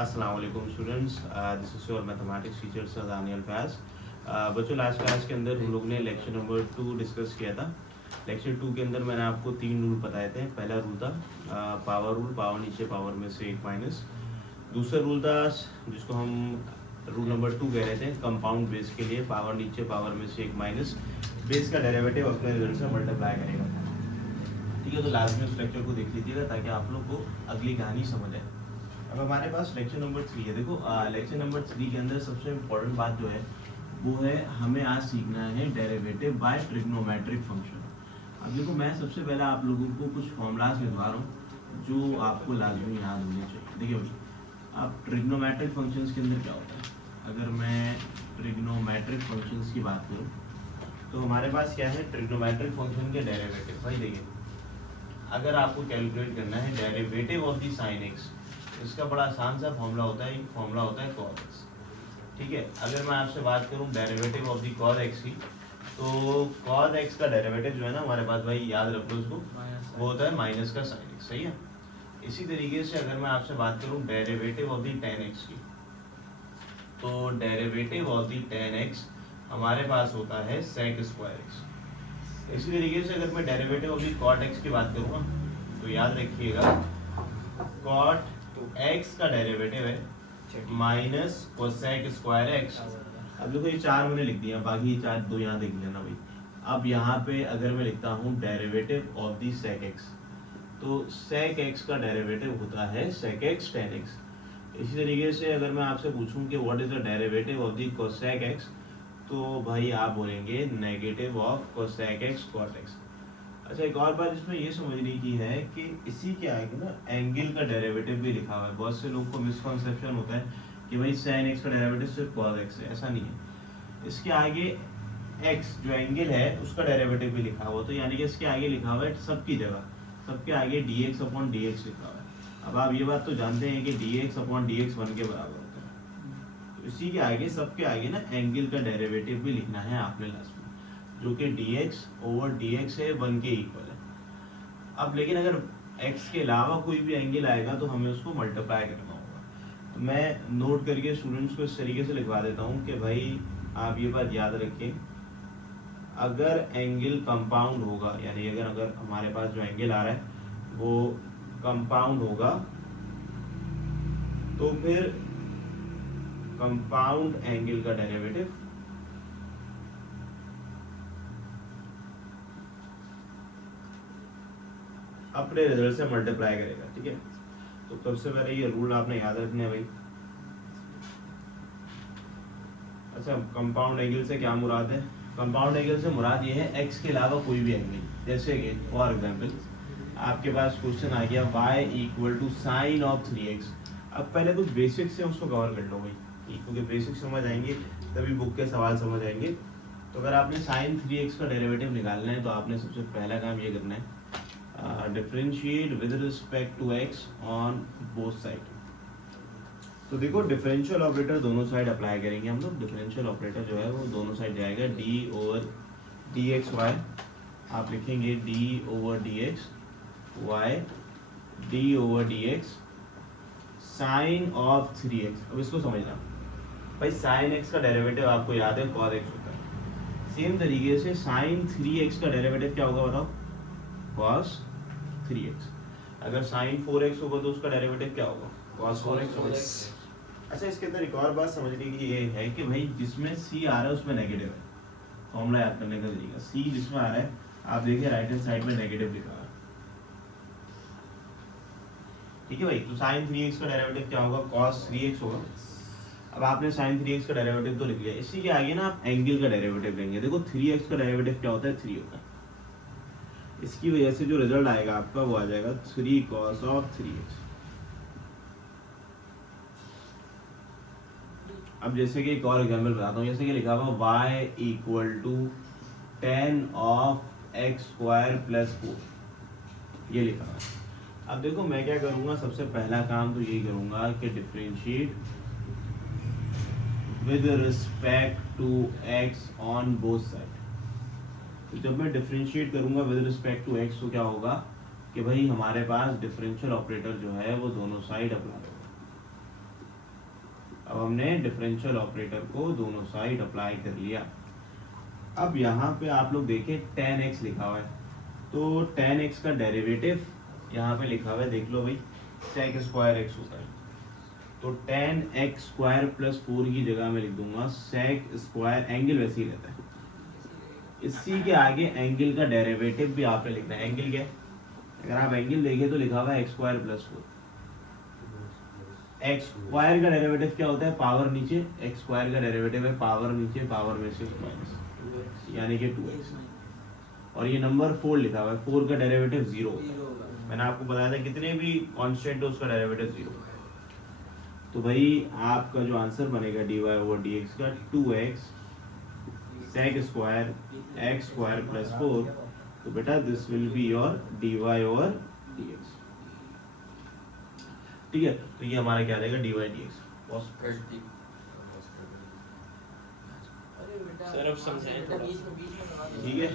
अस्सलाम वालेकुम students, this is your mathematics teacher sir Daniyal Faiz. बच्चों, लास्ट क्लास के अंदर हम लोग ने लेक्चर नंबर 2 डिस्कस किया था। लेक्चर 2 के अंदर मैंने आपको 3 रूल बताए थे। पहला रूल था पावर रूल, पावर नीचे पावर में से एक माइनस। दूसरा रूल था जिसको हम रूल नंबर 2 कह रहे थे, कंपाउंड बेस के लिए पावर नीचे पावर में से एक माइनस बेस का डेरिवेटिव अपने रिजल्ट से मल्टीप्लाई करेगा। ठीक है, तो लास्ट में उस लेक्चर को देख लीजिएगा ताकि आप लोग को अगली कहानी समझ आए। अब हमारे पास लेक्चर नंबर 3 है। देखो लेक्चर नंबर 3 के अंदर सबसे इम्पोर्टेंट बात जो है वो है हमें आज सीखना है डेरिवेटिव बाय ट्रिग्नोमेट्रिक फंक्शन। अब देखो, मैं सबसे पहले आप लोगों को कुछ फॉर्मूलाज लिखवा रहा हूँ जो आपको लाजमी याद होने चाहिए। देखिए अब ट्रिग्नोमेट्रिक फंक्शंस के अंदर क्या होता है। अगर मैं ट्रिग्नोमेट्रिक फंक्शंस की बात करूँ तो हमारे पास क्या है, ट्रिग्नोमेट्रिक फंक्शन के डेरिवेटिव। भाई देखिए, अगर आपको कैलकुलेट करना है derivative of the sine x, इसका बड़ा आसान सा फॉर्मूला होता है, फॉर्मूला होता है cos x। ठीक है, अगर मैं आपसे बात करूं derivative of the cos x की, तो cos x का डेरिवेटिव जो है ना हमारे पास, भाई याद रख लो उसको, वो होता है माइनस का sin x। सही है। इसी तरीके से अगर मैं आपसे बात करूं derivative of the tan x की, तो derivative of the tan x हमारे पास होता है sec स्क्वायर x। इसी तरीके से अगर मैं derivative of the cot x की बात करूँ तो याद रखिएगा cot x का डेरिवेटिव है माइनस कोसेक स्क्वायर x। अब देखो ये 4 मैंने लिख दिया, बाकी 4 दो यहाँ देख लेना भाई। अब यहाँ पे अगर मैं लिखता हूँ derivative of the sec x, तो सेक x का डेरिवेटिव होता है सेक x tan x। इसी तरीके से अगर मैं आपसे पूछूं कि what is the derivative of the cosec x, तो भाई आप बोलेंगे negative of cosec x cot x। अच्छा, एक और बात इसमें ये समझने की है कि इसी के आगे ना एंगल का डेरिवेटिव भी लिखा हुआ है। बहुत से लोग को मिसकॉन्सेप्शन होता है कि भाई sin x का डेरिवेटिव सिर्फ cos x है। ऐसा नहीं है, इसके आगे x जो एंगल है उसका डेरिवेटिव भी लिखा हुआ, तो यानी कि इसके आगे लिखा हुआ है सबकी जगह, सबके आगे dx अपॉन dx लिखा हुआ है। अब आप ये बात तो जानते हैं कि dx अपॉन dx 1 के बराबर होता है, तो इसी के आगे सबके आगे ना एंगल का डेरिवेटिव भी लिखना है आपने लास्ट में, जो कि dx ओवर dx है 1 के इक्वल है। अब लेकिन अगर x के अलावा कोई भी एंगल आएगा तो हमें उसको मल्टीप्लाई करना होगा। तो मैं नोट करके स्टूडेंट्स को इस तरीके से लिखवा देता हूँ कि भाई आप ये बात याद रखें, अगर एंगल कंपाउंड होगा, यानी अगर हमारे पास जो एंगल आ रहा है वो कंपाउंड होगा, तो फिर कंपाउंड एंगल का डेरिवेटिव अपने रिजल्ट से मल्टीप्लाई करेगा। ठीक है, तो सबसे पहले ये रूल आपने याद रखना है भाई। अच्छा, कंपाउंड एंगल से क्या मुराद है? कंपाउंड एंगल से मुराद ये है x के अलावा कोई भी एंगल। जैसे कि फॉर एग्जांपल आपके पास क्वेश्चन आ गया y equal to sine of 3x। अब पहले कुछ बेसिक्स है उसको कवर कर लो भाई, क्योंकि बेसिक्स समझ आएंगे तभी बुक के सवाल समझ आएंगे। तो अगर आपने साइन 3x का डेरिवेटिव निकालना है तो आपने सबसे पहला काम ये करना है, differentiate with respect to x on both side. तो देखो, डिफरेंशियल ऑपरेटर दोनों साइड अप्लाई करेंगे हम लोग। डिफरेंशियल ऑपरेटर जो है वो दोनों साइड जाएगा, d ओवर dx y। आप लिखेंगे d over dx y, d over dx sine of 3x। अब इसको समझना भाई, साइन x का डेरिवेटिव आपको याद है cos x होता है। सेम तरीके से साइन 3x का डेरिवेटिव क्या होगा बताओ? cos 3x। अगर sin 4x होगा तो उसका डेरिवेटिव क्या होगा? cos 4x होगा। अच्छा, इसके अंदर एक और बात समझने की ये है कि भाई जिसमें c आ रहा है उसमें नेगेटिव है। फॉर्मूला याद करने का तरीका, c जिसमें आ रहा है आप देखिए राइट हैंड साइड में नेगेटिव लिखा है। ठीक है भाई, तो sin 3x का डेरिवेटिव क्या होगा? cos 3x होगा। अब आपने sin 3x का डेरिवेटिव तो लिख लिया, इसी के आगे ना आप एंगल का डेरिवेटिव लेंगे। देखो 3x का डेरिवेटिव क्या होता है? 3 होता है। इसकी वजह से जो रिजल्ट आएगा आपका वो आ जाएगा 3 cos ऑफ 3x। अब जैसे कि एक और एग्जाम्पल बताता हूँ, जैसे कि लिखा हुआ y equal to tan of x square plus 4, ये लिखा हुआ है। अब देखो मैं क्या करूँगा, सबसे पहला काम तो यही करूँगा कि differentiate with respect to x on both side. तो जब मैं डिफरेंशिएट करूँगा विद रिस्पेक्ट टू x तो क्या होगा कि भाई हमारे पास डिफरेंशियल ऑपरेटर जो है वो दोनों साइड अप्लाई होगा। हमने डिफरेंशियल ऑपरेटर को दोनों साइड अप्लाई कर लिया। अब यहाँ पे आप लोग देखें tan x लिखा हुआ है, तो tan x का डेरिवेटिव यहाँ पे लिखा हुआ है, देख लो भाई, sec स्क्वायर x होता है। तो tan x स्क्वायर प्लस 4 की जगह में लिख दूंगा sec स्क्वायर, एंगल वैसे ही रहता है, इसी के आगे एंगल का डेरिवेटिव भी आपने लिखना है। एंगल क्या है, अगर आप एंगल देखें तो लिखा हुआ है x square plus 4। X square का डेरिवेटिव क्या होता है, पावर नीचे, एक्स स्क्वायर का डेरिवेटिव है पावर नीचे, पावर में से माइनस, यानी कि 2x। और ये नंबर 4 लिखा हुआ है, 4 का डेरिवेटिव 0 होता है। मैंने आपको बताया था कितने भी कांस्टेंट हो उसका डेरिवेटिव 0 है। तो भाई आपका जो आंसर बनेगा dy/dx का 2x sec square x square plus 4, तो बेटा this will be your dy/dx। ठीक है, तो ये हमारा क्या रहेगा dy/dx। सर अब समझाएं थोड़ा। ठीक है।